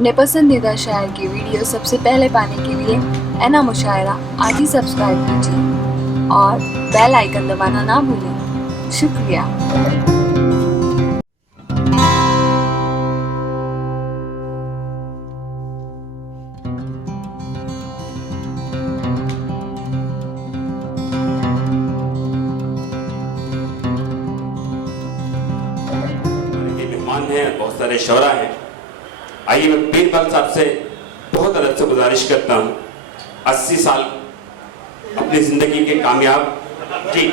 अपने पसंदीदा शायर की वीडियो सबसे पहले पाने के लिए एना मुशायरा आज ही सब्सक्राइब कीजिए और बेल आइकन दबाना ना भूलें। शुक्रिया। मेहमान हैं, बहुत सारे शौरा हैं। आइए मैं बीरबल साहब से बहुत अदब से गुजारिश करता हूँ। 80 साल अपनी जिंदगी के कामयाब जी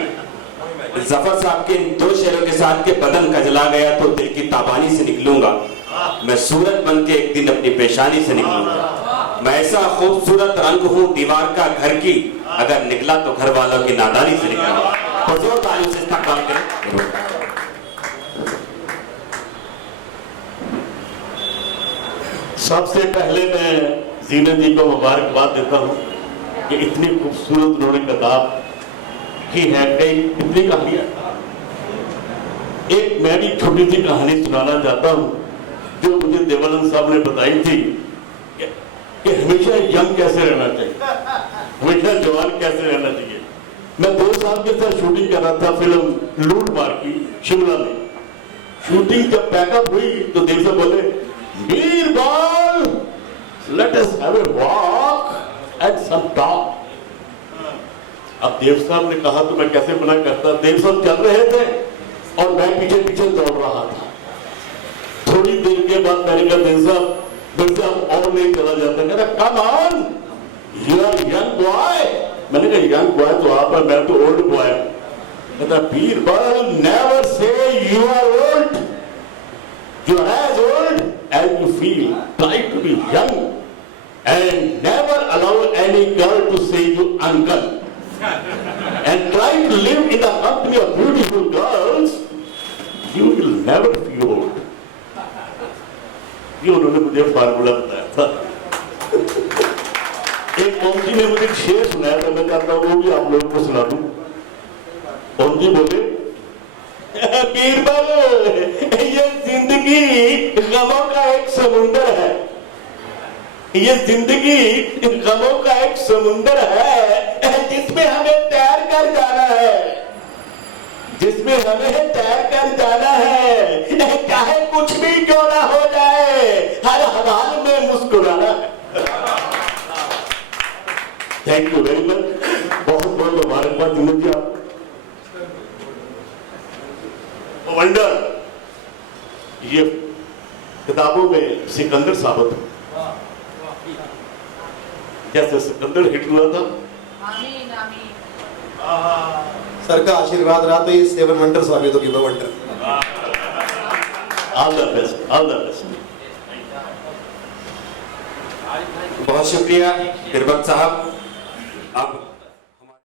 जफर साहब के इन 2 शेरों के साथ के बदन का जला गया तो दिल की ताबानी से निकलूंगा, मैं सूरत बन के एक दिन अपनी पेशानी से निकलूंगा। मैं ऐसा खूबसूरत रंग हूँ दीवार का घर की, अगर निकला तो घर वालों की नादानी से निकलूंगा। हुजूर तालियों से इस्तकबाल करें। सबसे पहले मैं जीनत जी को मुबारकबाद देता हूँ कि इतनी खूबसूरत उन्होंने किताब की है। कई कितनी कहानियां, एक मैं भी छोटी सी कहानी सुनाना चाहता हूँ जो मुझे देवानंद साहब ने बताई थी कि हमेशा यंग कैसे रहना चाहिए, हमेशा जवान कैसे रहना चाहिए। मैं 2 साल के साथ शूटिंग कर रहा था फिल्म लूट मार की शिमला में। शूटिंग जब पैकअप हुई तो देव साहब बोले, Birbal, let us have a walk and some talk। अब देव साहब ने कहा तो मैं कैसे मना करता। देव साहब चल रहे थे और मैं पीछे पीछे दौड़ रहा था। थोड़ी देर के बाद मैंने कहा, देव साहब फिर से आप और नहीं चला जाता। कहता, come on, you are young boy. मैंने कहा, यंग बॉय तो आप है, मैं तो ओल्ड बॉय। कहता, Birbal, never say you are old, you are as old as you feel. Try to be young and never allow any girl to say you uncle. And try to live in the company of beautiful girls. You will never feel old. ये उन्होंने मुझे formula बताया था। एक पौंजी ने मुझे शेर सुनाया था, मैं चाहता हूँ वो भी आप लोगों को सुना दूं। पौंजी बोले, बीरबल, ये जिंदगी गमों का एक समुंदर है, ये जिंदगी गमों का एक समुंदर है जिसमें हमें तैर कर जाना है, जिसमें हमें तैर कर जाना है। चाहे कुछ भी क्यों ना हो जाए, हर हाल में मुस्कुराना है। Thank you very much. बहुत बहुत मुबारकबाद जिंदगी जी आपको। वंडर, ये किताबों में सिकंदर साबित हो, जैसे सिकंदर हिट हुआ था। आमीन आमीन। सर का आशीर्वाद रहा तो ये 7 वंडर साबित होगी। Wonder, all the best, all the best. बहुत शुक्रिया बीरबल साहब। अब